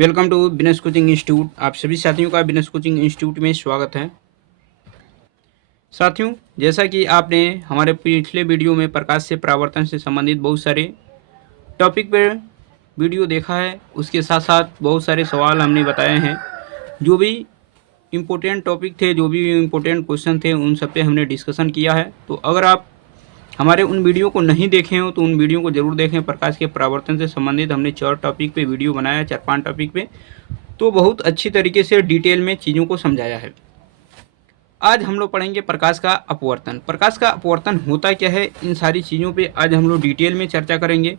Welcome to business coaching institute. आप सभी साथियों का बिजनेस कोचिंग इंस्टीट्यूट में स्वागत है। साथियों, जैसा कि आपने हमारे पिछले वीडियो में प्रकाश से परावर्तन से संबंधित बहुत सारे टॉपिक पर वीडियो देखा है, उसके साथ साथ बहुत सारे सवाल हमने बताए हैं। जो भी इम्पोर्टेंट टॉपिक थे, जो भी इम्पोर्टेंट क्वेश्चन थे, उन सब पे हमने डिस्कशन किया है। तो अगर आप हमारे उन वीडियो को नहीं देखे हो तो उन वीडियो को जरूर देखें। प्रकाश के परावर्तन से संबंधित हमने 4 टॉपिक पे वीडियो बनाया है, 4-5 टॉपिक पे, तो बहुत अच्छी तरीके से डिटेल में चीज़ों को समझाया है। आज हम लोग पढ़ेंगे प्रकाश का अपवर्तन। प्रकाश का अपवर्तन होता क्या है, इन सारी चीज़ों पे आज हम लोग डिटेल में चर्चा करेंगे।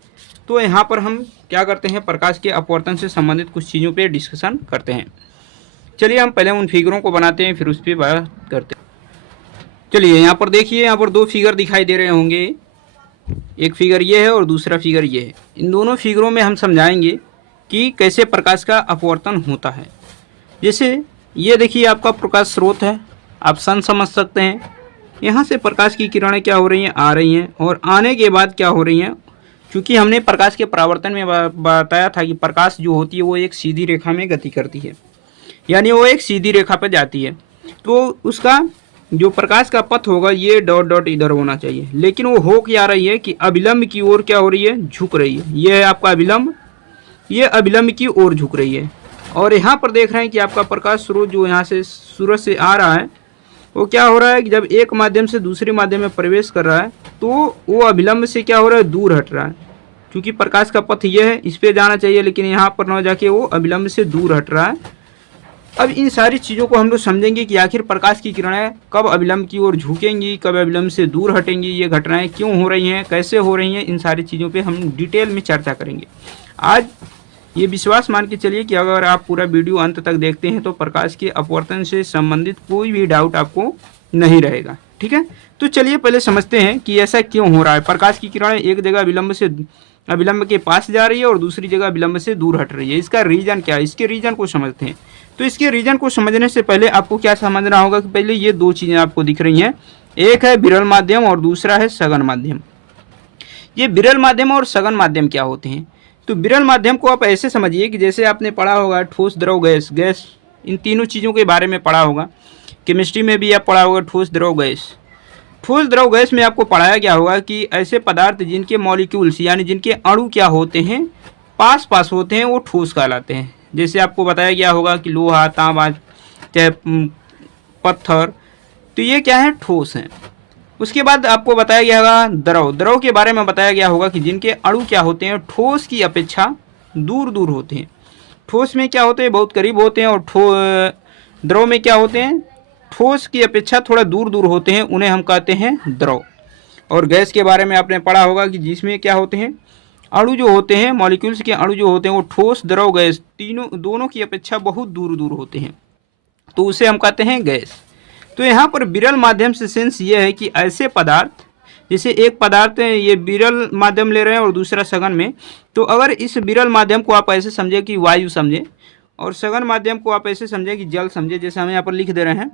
तो यहाँ पर हम क्या करते हैं, प्रकाश के अपवर्तन से संबंधित कुछ चीज़ों पर डिस्कशन करते हैं। चलिए हम पहले उन फिगरों को बनाते हैं, फिर उस पर बात करते हैं। चलिए यहाँ पर देखिए, यहाँ पर 2 फिगर दिखाई दे रहे होंगे। एक फिगर ये है और दूसरा फिगर ये है। इन दोनों फिगरों में हम समझाएंगे कि कैसे प्रकाश का अपवर्तन होता है। जैसे ये देखिए, आपका प्रकाश स्रोत है, आप सन समझ सकते हैं। यहाँ से प्रकाश की किरणें क्या हो रही हैं, आ रही हैं, और आने के बाद क्या हो रही हैं, क्योंकि हमने प्रकाश के परावर्तन में बताया था कि प्रकाश जो होती है वो एक सीधी रेखा में गति करती है, यानी वो एक सीधी रेखा पर जाती है। तो उसका जो प्रकाश का पथ होगा ये डॉट डॉट इधर होना चाहिए, लेकिन वो हो क्या रही है कि अभिलंब की ओर क्या हो रही है, झुक रही है। ये है आपका अभिलंब, ये अभिलंब की ओर झुक रही है। और यहाँ पर देख रहे हैं कि आपका प्रकाश स्रोत जो यहाँ से सूरज से आ रहा है, वो क्या हो रहा है कि जब एक माध्यम से दूसरे माध्यम में प्रवेश कर रहा है तो वो अभिलंब से क्या हो रहा है, दूर हट रहा है। क्योंकि प्रकाश का पथ ये है, इस पर जाना चाहिए, लेकिन यहाँ पर न जाके वो अभिलंब से दूर हट रहा है। अब इन सारी चीज़ों को हम लोग समझेंगे कि आखिर प्रकाश की किरणें कब अभिलंब की ओर झुकेंगी, कब अभिलंब से दूर हटेंगी, ये घटनाएं क्यों हो रही हैं, कैसे हो रही हैं, इन सारी चीज़ों पे हम डिटेल में चर्चा करेंगे। आज ये विश्वास मान के चलिए कि अगर आप पूरा वीडियो अंत तक देखते हैं तो प्रकाश के अपवर्तन से संबंधित कोई भी डाउट आपको नहीं रहेगा। ठीक है, तो चलिए पहले समझते हैं कि ऐसा क्यों हो रहा है। प्रकाश की किरणें एक जगह अभिलंब के पास जा रही है और दूसरी जगह अभिलंब से दूर हट रही है। इसका रीजन क्या है, इसके रीजन को समझते हैं। तो इसके रीजन को समझने से पहले आपको क्या समझना होगा कि पहले ये 2 चीज़ें आपको दिख रही हैं, एक है विरल माध्यम और दूसरा है सघन माध्यम। ये विरल माध्यम और सघन माध्यम क्या होते हैं? तो विरल माध्यम को आप ऐसे समझिए कि जैसे आपने पढ़ा होगा ठोस, द्रव, गैस, इन तीनों चीज़ों के बारे में पढ़ा होगा। केमिस्ट्री में भी आप पढ़ा होगा ठोस, द्रव, गैस। ठोस, द्रव, गैस में आपको पढ़ाया गया होगा कि ऐसे पदार्थ जिनके मॉलिक्यूल्स यानी जिनके अणु क्या होते हैं, पास पास होते हैं, वो ठोस कहलाते हैं। जैसे आपको बताया गया होगा कि लोहा, तांबा, चाहे पत्थर, तो ये क्या है, ठोस हैं। उसके बाद आपको बताया गया होगा द्रव। द्रव के बारे में बताया गया होगा कि जिनके अणु क्या होते हैं, ठोस की अपेक्षा दूर दूर होते हैं। ठोस में क्या होते हैं, बहुत करीब होते हैं, और द्रव में क्या होते हैं, ठोस की अपेक्षा थोड़ा दूर दूर होते हैं, उन्हें हम कहते हैं द्रव। और गैस के बारे में आपने पढ़ा होगा कि जिसमें क्या होते हैं, अणु जो होते हैं, मॉलिक्यूल्स के अणु जो होते हैं, वो ठोस, द्रव, गैस दोनों की अपेक्षा बहुत दूर दूर होते हैं, तो उसे हम कहते हैं गैस। तो यहाँ पर विरल माध्यम से सेंस ये है कि ऐसे पदार्थ, जैसे एक पदार्थ है, ये विरल माध्यम ले रहे हैं और दूसरा सघन में, तो अगर इस विरल माध्यम को आप ऐसे समझे कि वायु समझे, और सघन माध्यम को आप ऐसे समझे कि जल समझे, जैसे हम यहाँ पर लिख दे रहे हैं।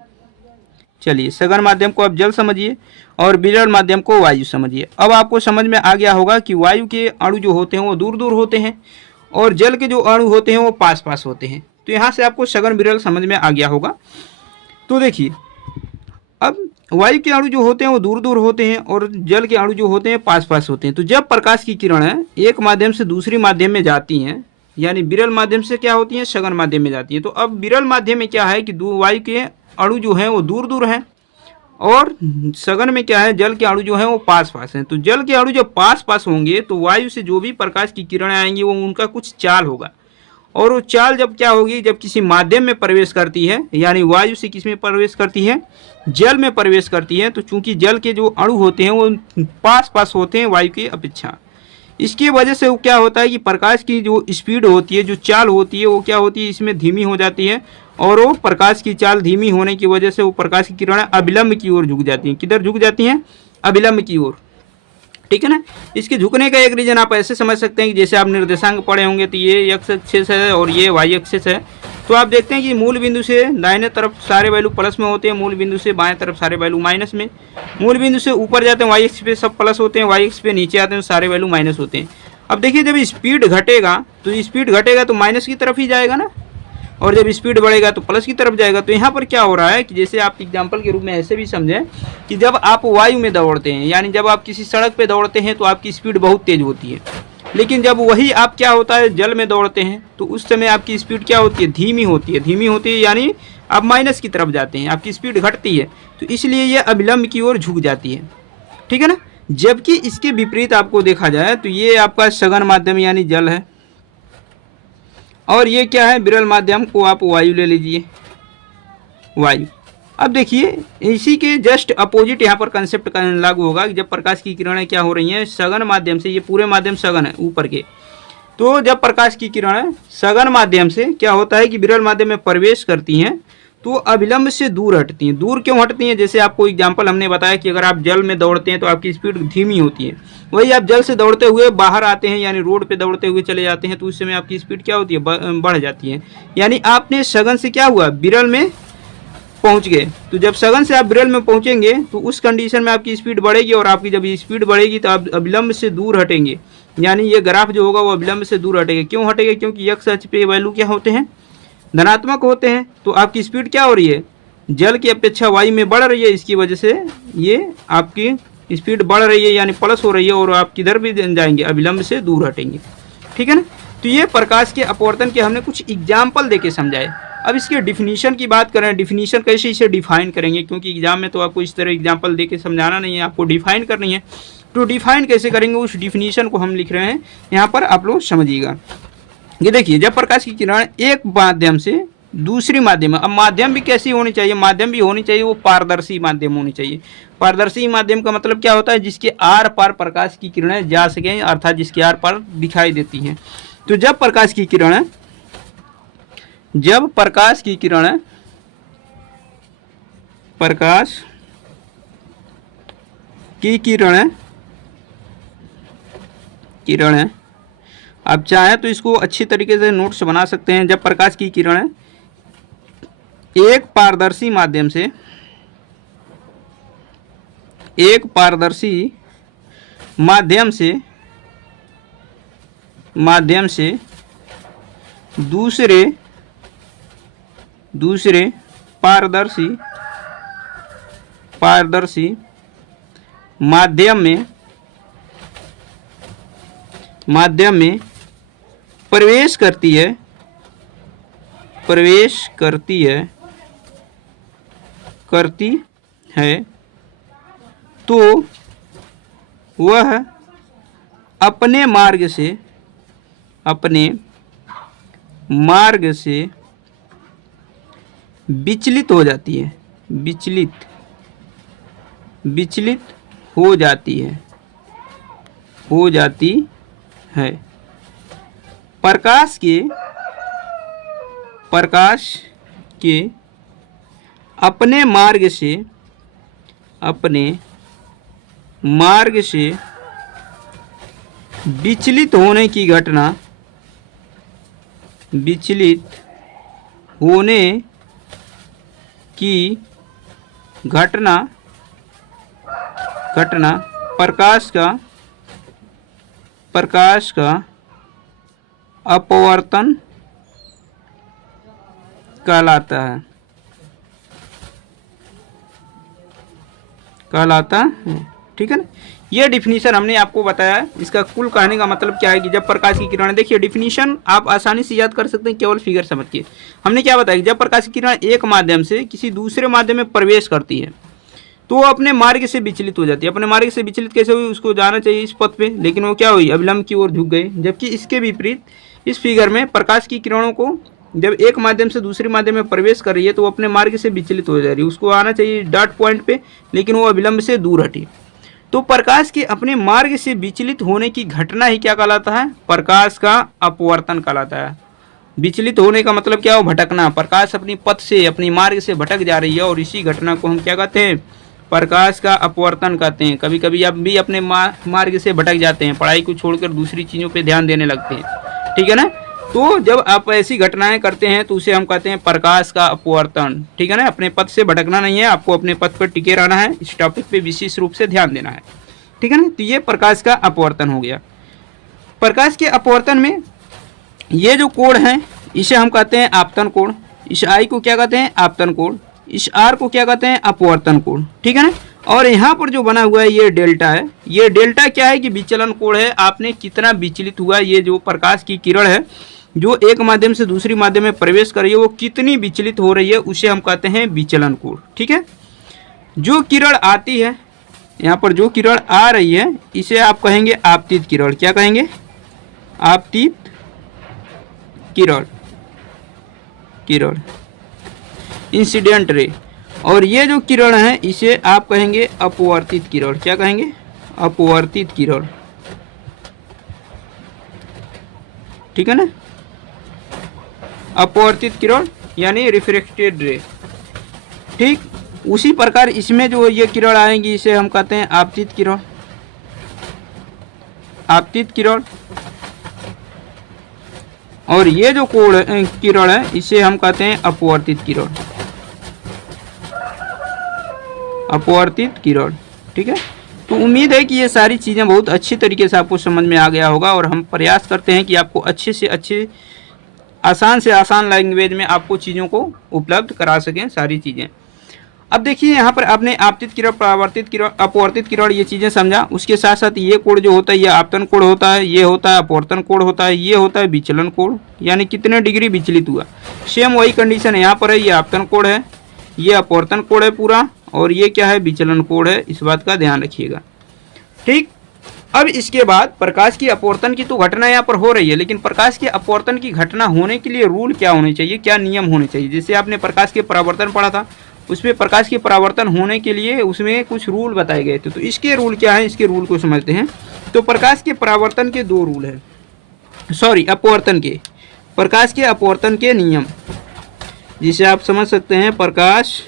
चलिए, सघन माध्यम को आप जल समझिए और विरल माध्यम को वायु समझिए। अब आपको समझ में आ गया होगा कि वायु के अणु जो होते हैं वो दूर दूर होते हैं, और जल के जो अणु होते हैं वो पास पास होते हैं। तो यहाँ से आपको सघन विरल समझ में आ गया होगा। तो देखिए, अब वायु के अणु जो होते हैं वो दूर दूर होते हैं, और जल के अणु जो होते हैं पास पास होते हैं। तो जब प्रकाश की किरणें एक माध्यम से दूसरी माध्यम में जाती हैं, यानी विरल माध्यम से क्या होती हैं, सघन माध्यम में जाती हैं। तो अब विरल माध्यम में क्या है कि वायु के अणु जो हैं वो दूर दूर हैं, और सघन में क्या है, जल के अणु जो हैं वो पास पास हैं। तो जल के अणु जब पास पास होंगे तो वायु से जो भी प्रकाश की किरणें आएंगी वो उनका कुछ चाल होगा, और वो चाल जब क्या होगी, जब किसी माध्यम में प्रवेश करती है, यानी वायु से किस में प्रवेश करती है, जल में प्रवेश करती है। तो चूंकि जल के जो अणु होते हैं वो पास पास होते हैं वायु की अपेक्षा, इसकी वजह से वो क्या होता है कि प्रकाश की जो स्पीड होती है, जो चाल होती है, वो क्या होती है, इसमें धीमी हो जाती है, और वो प्रकाश की चाल धीमी होने की वजह से वो प्रकाश की किरणें अभिलंब की ओर झुक जाती हैं। किधर झुक जाती हैं, अभिलंब की ओर। ठीक है ना। इसके झुकने का एक रीजन आप ऐसे समझ सकते हैं कि जैसे आप निर्देशांक पढ़े होंगे, तो ये एक्स एक्सिस है और ये वाई एक्सिस है। तो आप देखते हैं कि मूल बिंदु से दाहिने तरफ सारे वैल्यू प्लस में होते हैं, मूल बिंदु से बाएं तरफ सारे वैल्यू माइनस में। मूल बिंदु से ऊपर जाते हैं वाई एक्स पे सब प्लस होते हैं, वाई एक्स पे नीचे आते हैं सारे वैल्यू माइनस होते हैं। अब देखिए जब स्पीड घटेगा तो माइनस की तरफ ही जाएगा ना, और जब स्पीड बढ़ेगा तो प्लस की तरफ जाएगा। तो यहाँ पर क्या हो रहा है कि जैसे आप एग्जाम्पल के रूप में ऐसे भी समझें कि जब आप वायु में दौड़ते हैं, यानी जब आप किसी सड़क पे दौड़ते हैं तो आपकी स्पीड बहुत तेज होती है, लेकिन जब वही आप क्या होता है जल में दौड़ते हैं तो उस समय आपकी स्पीड क्या होती है, धीमी होती है, यानी आप माइनस की तरफ जाते हैं, आपकी स्पीड घटती है, तो इसलिए ये अविलंब की ओर झुक जाती है, ठीक है ना। जबकि इसके विपरीत आपको देखा जाए तो ये आपका सघन माध्यम यानी जल है, और ये क्या है, विरल माध्यम को आप वायु ले लीजिए, वायु। अब देखिए इसी के जस्ट अपोजिट यहाँ पर कंसेप्ट लागू होगा कि जब प्रकाश की किरणें क्या हो रही हैं सघन माध्यम से, ये पूरे माध्यम सघन है ऊपर के, तो जब प्रकाश की किरणें सघन माध्यम से क्या होता है कि विरल माध्यम में प्रवेश करती हैं तो अविलंब से दूर हटती हैं। दूर क्यों हटती हैं, जैसे आपको एग्जांपल हमने बताया कि अगर आप जल में दौड़ते हैं तो आपकी स्पीड धीमी होती है, वही आप जल से दौड़ते हुए बाहर आते हैं यानी रोड पे दौड़ते हुए चले जाते हैं तो उस समय आपकी स्पीड क्या होती है, बढ़ जाती है। यानी आपने सघन से क्या हुआ, विरल में पहुंच गए। तो जब सघन से आप विरल में पहुंचेंगे तो उस कंडीशन में आपकी स्पीड बढ़ेगी, और आपकी जब स्पीड बढ़ेगी तो आप अविलंब से दूर हटेंगे, यानी ये ग्राफ जो होगा वो अविलंब से दूर हटेगा। क्यों हटेगा, क्योंकि एक्स अक्ष पे वैल्यू क्या होते हैं, धनात्मक होते हैं। तो आपकी स्पीड क्या हो रही है, जल की अपेक्षा वायु में बढ़ रही है, इसकी वजह से ये आपकी स्पीड बढ़ रही है यानी प्लस हो रही है, और आप किधर भी जाएंगे अविलंब से दूर हटेंगे, ठीक है ना। तो ये प्रकाश के अपवर्तन के हमने कुछ एग्जाम्पल देके समझाए। अब इसके डिफिनीशन की बात करें, डिफिनीशन कैसे इसे डिफाइन करेंगे, क्योंकि एग्जाम में तो आपको इस तरह एग्जाम्पल देके समझाना नहीं है, आपको डिफाइन करनी है। तो डिफाइन कैसे करेंगे, उस डिफिनीशन को हम लिख रहे हैं यहाँ पर, आप लोग समझिएगा। ये देखिए जब प्रकाश की किरण एक माध्यम से दूसरी माध्यम में, अब माध्यम भी कैसी होनी चाहिए, माध्यम भी होनी चाहिए वो पारदर्शी माध्यम होनी चाहिए। पारदर्शी माध्यम का मतलब क्या होता है, जिसके आर पार प्रकाश की किरणें जा सकें, अर्थात जिसके आर पार दिखाई देती हैं। तो जब प्रकाश की किरणें किरणें आप चाहें तो इसको अच्छी तरीके से नोट्स बना सकते हैं। जब प्रकाश की किरणें एक पारदर्शी माध्यम से दूसरे पारदर्शी माध्यम में प्रवेश करती है तो वह अपने मार्ग से विचलित हो जाती है, विचलित हो जाती है। प्रकाश के अपने मार्ग से विचलित होने की घटना प्रकाश का अपवर्तन कहलाता है, ठीक है ना। ये डिफिनीशन हमने आपको बताया। इसका कुल कहने का मतलब क्या है कि जब प्रकाश की किरणें, देखिए डिफिनीशन आप आसानी से याद कर सकते हैं केवल फिगर समझ के। हमने क्या बताया कि जब प्रकाश की किरणें एक माध्यम से किसी दूसरे माध्यम में प्रवेश करती है तो वो अपने मार्ग से विचलित हो जाती है। अपने मार्ग से विचलित कैसे हुई, उसको जाना चाहिए इस पथ पे, लेकिन वो क्या हुई, अविलंब की ओर झुक गए। जबकि इसके विपरीत इस फिगर में प्रकाश की किरणों को जब एक माध्यम से दूसरे माध्यम में प्रवेश कर रही है तो वो अपने मार्ग से विचलित हो जा रही है, उसको आना चाहिए डॉट पॉइंट पे, लेकिन वो अविलंब से दूर हटी। तो प्रकाश के अपने मार्ग से विचलित होने की घटना ही क्या कहलाता है, प्रकाश का अपवर्तन कहलाता है। विचलित होने का मतलब क्या हो, भटकना। प्रकाश अपनी पथ से, अपनी मार्ग से भटक जा रही है और इसी घटना को हम क्या कहते हैं, प्रकाश का अपवर्तन कहते हैं। कभी कभी आप भी अपने मार्ग से भटक जाते हैं, पढ़ाई को छोड़कर दूसरी चीज़ों पे ध्यान देने लगते हैं, ठीक है ना। तो जब आप ऐसी घटनाएं करते हैं तो उसे हम कहते हैं प्रकाश का अपवर्तन, ठीक है ना। अपने पथ से भटकना नहीं है, आपको अपने पथ पर टिके रहना है, इस टॉपिक पे विशेष रूप से ध्यान देना है, ठीक है ना। तो ये प्रकाश का अपवर्तन हो गया। प्रकाश के अपवर्तन में ये जो कोण है इसे हम कहते हैं आपतन कोण, इस आई को क्या कहते हैं आपतन कोण, इस आर को क्या कहते हैं अपवर्तन कोण, ठीक है ना। और यहाँ पर जो बना हुआ है ये डेल्टा है, ये डेल्टा क्या है कि विचलन कोण है, आपने कितना विचलित हुआ, ये जो प्रकाश की किरण है जो एक माध्यम से दूसरी माध्यम में प्रवेश कर रही है वो कितनी विचलित हो रही है उसे हम कहते हैं विचलन कोण, ठीक है। जो किरण आती है यहाँ पर, जो किरण आ रही है इसे आप कहेंगे आपतित किरण, क्या कहेंगे आपतित किरण, किरण इंसिडेंट रे। और ये जो किरण है इसे आप कहेंगे अपवर्तित किरण, क्या कहेंगे अपवर्तित किरण, ठीक है ना, अपवर्तित किरण यानी रिफ्रेक्टेड रे। ठीक उसी प्रकार इसमें जो ये किरण आएंगी इसे हम कहते हैं आपतित किरण, आपतित किरण। और ये जो कोण किरण है इसे हम कहते हैं अपवर्तित किरण, अपवर्तित किरण, ठीक है। तो उम्मीद है कि ये सारी चीज़ें बहुत अच्छी तरीके से आपको समझ में आ गया होगा और हम प्रयास करते हैं कि आपको अच्छे से अच्छे आसान से आसान लैंग्वेज में आपको चीज़ों को उपलब्ध करा सकें सारी चीज़ें। अब देखिए यहाँ पर आपने आपतित किरण, परावर्तित किरण, अपवर्तित किरण ये चीज़ें समझा, उसके साथ साथ ये कोण जो होता है ये आपतन कोण होता है, ये होता है अपवर्तन कोण होता है, ये होता है विचलन कोण यानी कितने डिग्री विचलित हुआ। सेम वही कंडीशन यहाँ पर है, ये आपतन कोण है, ये अपवर्तन कोण है पूरा, और ये क्या है विचलन कोण है, इस बात का ध्यान रखिएगा। ठीक, अब इसके बाद प्रकाश की अपवर्तन की तो घटना यहाँ पर हो रही है, लेकिन प्रकाश के अपवर्तन की घटना होने के लिए रूल क्या होने चाहिए, क्या नियम होने चाहिए। जैसे आपने प्रकाश के परावर्तन पढ़ा था, उसमें प्रकाश के परावर्तन होने के लिए उसमें कुछ रूल बताए गए थे, तो इसके रूल क्या है, इसके रूल को समझते हैं। तो प्रकाश के परावर्तन के दो रूल है, सॉरी अपवर्तन के, प्रकाश के अपवर्तन के नियम, जिसे आप समझ सकते हैं प्रकाश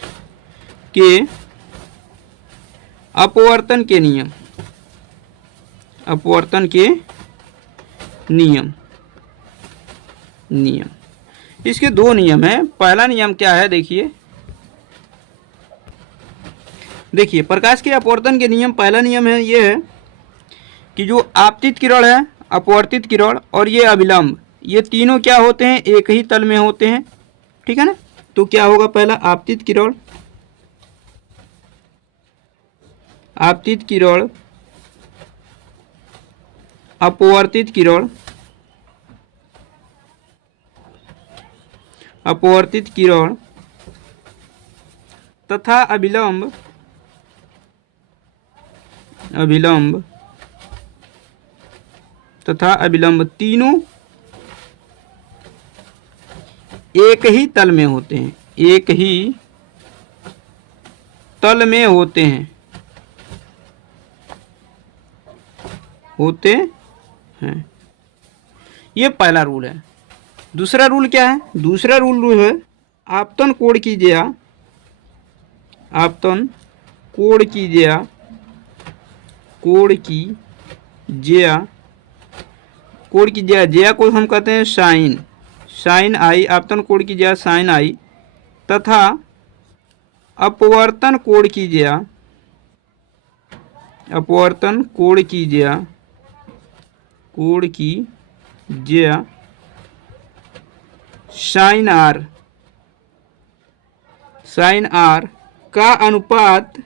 के अपवर्तन के नियम, अपवर्तन के नियम, नियम इसके दो नियम है। पहला नियम क्या है, देखिए देखिए प्रकाश के अपवर्तन के नियम, पहला नियम है ये है कि जो आपतित किरण है, अपवर्तित किरण और ये अभिलंब, ये तीनों क्या होते हैं, एक ही तल में होते हैं, ठीक है ना। तो क्या होगा, पहला आपतित किरण, आपतित किरण, अपवर्तित किरण, अपवर्तित किरण तथा अभिलंब, अभिलंब तथा अभिलंब तीनों एक ही तल में होते हैं, एक ही तल में होते हैं, होते हैं। ये पहला रूल है। दूसरा रूल क्या है, दूसरा रूल है आपतन कोण की ज्या, आपतन कोण की ज्या, कोण की ज्या, कोण की ज्या, ज्या को हम कहते हैं साइन, साइन आई, आपतन कोण की ज्या साइन आई तथा अपवर्तन कोण की ज्या, अपवर्तन कोण की ज्या, कोण की ज्या साइन आर, साइन आर का अनुपात,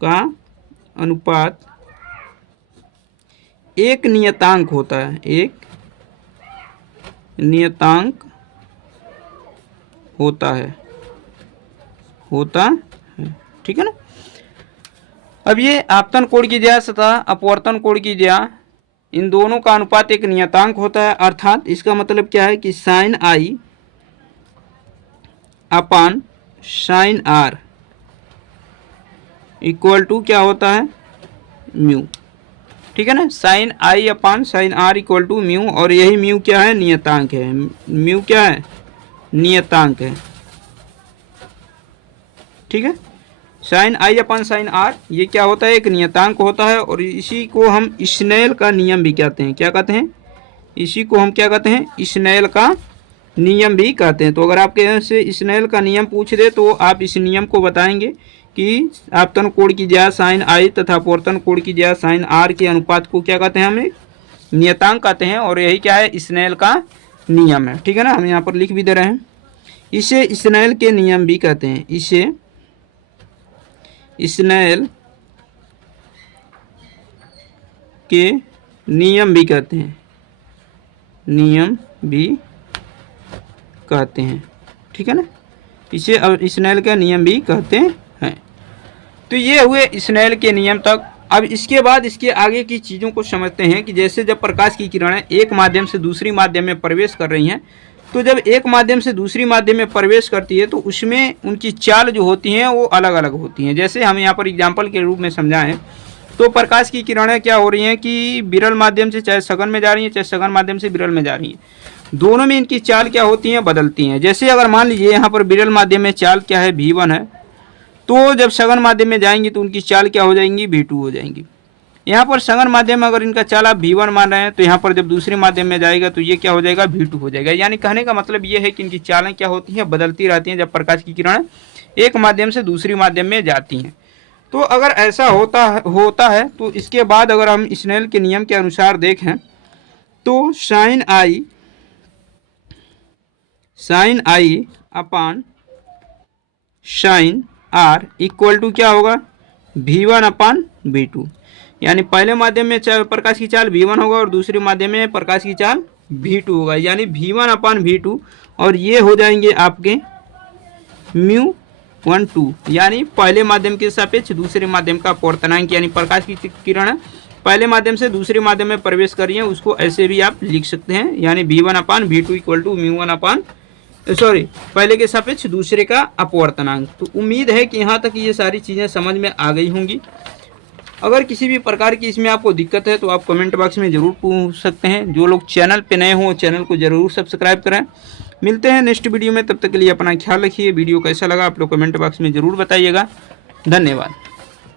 का अनुपात एक नियतांक होता है, एक नियतांक होता है, होता है, ठीक है ना। अब ये आपतन कोण की ज्या तथा अपवर्तन कोण की ज्या, इन दोनों का अनुपात एक नियतांक होता है, अर्थात इसका मतलब क्या है कि sine i upon sine r equal to क्या होता है, म्यू, ठीक है ना। Sine i upon sine r equal to mu, और यही म्यू क्या है, नियतांक है, म्यू क्या है, नियतांक है, ठीक है। Sine i upon sine r ये क्या होता है, एक नियतांक होता है, और इसी को हम स्नेल का नियम भी कहते हैं, क्या कहते हैं, इसी को हम क्या कहते हैं, स्नेल का नियम भी कहते हैं। तो अगर आपके यहाँ से स्नेल का नियम पूछ दे तो आप इस नियम को बताएंगे कि आपतन कोण की ज्या साइन आई तथा अपवर्तन कोण की ज्या साइन आर के अनुपात को क्या कहते हैं, हमें नियतांक कहते हैं और यही क्या है, स्नेल का नियम है। ठीक है ना, हम यहाँ पर लिख भी दे रहे हैं। इसे स्नेल के नियम भी कहते हैं, इसे स्नेल के नियम भी कहते हैं, नियम भी कहते हैं। ठीक है ना, इसे स्नेल का नियम भी कहते हैं। तो ये हुए स्नेल के नियम तक। अब इसके बाद इसके आगे की चीज़ों को समझते हैं कि जैसे जब प्रकाश की किरणें एक माध्यम से दूसरी माध्यम में प्रवेश कर रही हैं, तो जब एक माध्यम से दूसरी माध्यम में प्रवेश करती है तो उसमें उनकी चाल जो होती हैं वो अलग अलग होती हैं। जैसे हम यहाँ पर एग्जाम्पल के रूप में समझाएं तो प्रकाश की किरणें क्या हो रही हैं कि विरल माध्यम से चाहे सघन में जा रही हैं, चाहे सघन माध्यम से विरल में जा रही हैं, दोनों में इनकी चाल क्या होती हैं, बदलती हैं। जैसे अगर मान लीजिए यहाँ पर विरल माध्यम में चाल क्या है, v1 है, तो जब सघन माध्यम में जाएंगी तो उनकी चाल क्या हो जाएंगी, v2 हो जाएंगी। यहाँ पर सघन माध्यम में अगर इनका चाल आप v1 मान रहे हैं तो यहाँ पर जब दूसरे माध्यम में जाएगा तो ये क्या हो जाएगा, v2 हो जाएगा। यानी कहने का मतलब ये है कि इनकी चालें क्या होती हैं, बदलती रहती हैं जब प्रकाश की किरणें एक माध्यम से दूसरी माध्यम में जाती हैं। तो अगर ऐसा होता है तो इसके बाद अगर हम स्नेल के नियम के अनुसार देखें तो sine i upon sine r equal to क्या होगा, v1 अपान v2। यानी पहले माध्यम में प्रकाश की चाल v1 होगा और दूसरे माध्यम में प्रकाश की चाल v2 होगा, यानी v1 अपान v2, और ये हो जाएंगे आपके μ12, यानी पहले माध्यम के सापेक्ष दूसरे माध्यम का अपवर्तनांक। यानी प्रकाश की किरण पहले माध्यम से दूसरे माध्यम में प्रवेश कर रही है, उसको ऐसे भी आप लिख सकते हैं, यानी v1 upon v2 equal to μ1 अपान पहले के सापेक्ष दूसरे का अपवर्तनांक। तो उम्मीद है कि यहाँ तक ये सारी चीज़ें समझ में आ गई होंगी। अगर किसी भी प्रकार की इसमें आपको दिक्कत है तो आप कमेंट बॉक्स में ज़रूर पूछ सकते हैं। जो लोग चैनल पे नए हों चैनल को ज़रूर सब्सक्राइब करें। मिलते हैं नेक्स्ट वीडियो में, तब तक के लिए अपना ख्याल रखिए। वीडियो कैसा लगा आप लोग कमेंट बॉक्स में ज़रूर बताइएगा। धन्यवाद।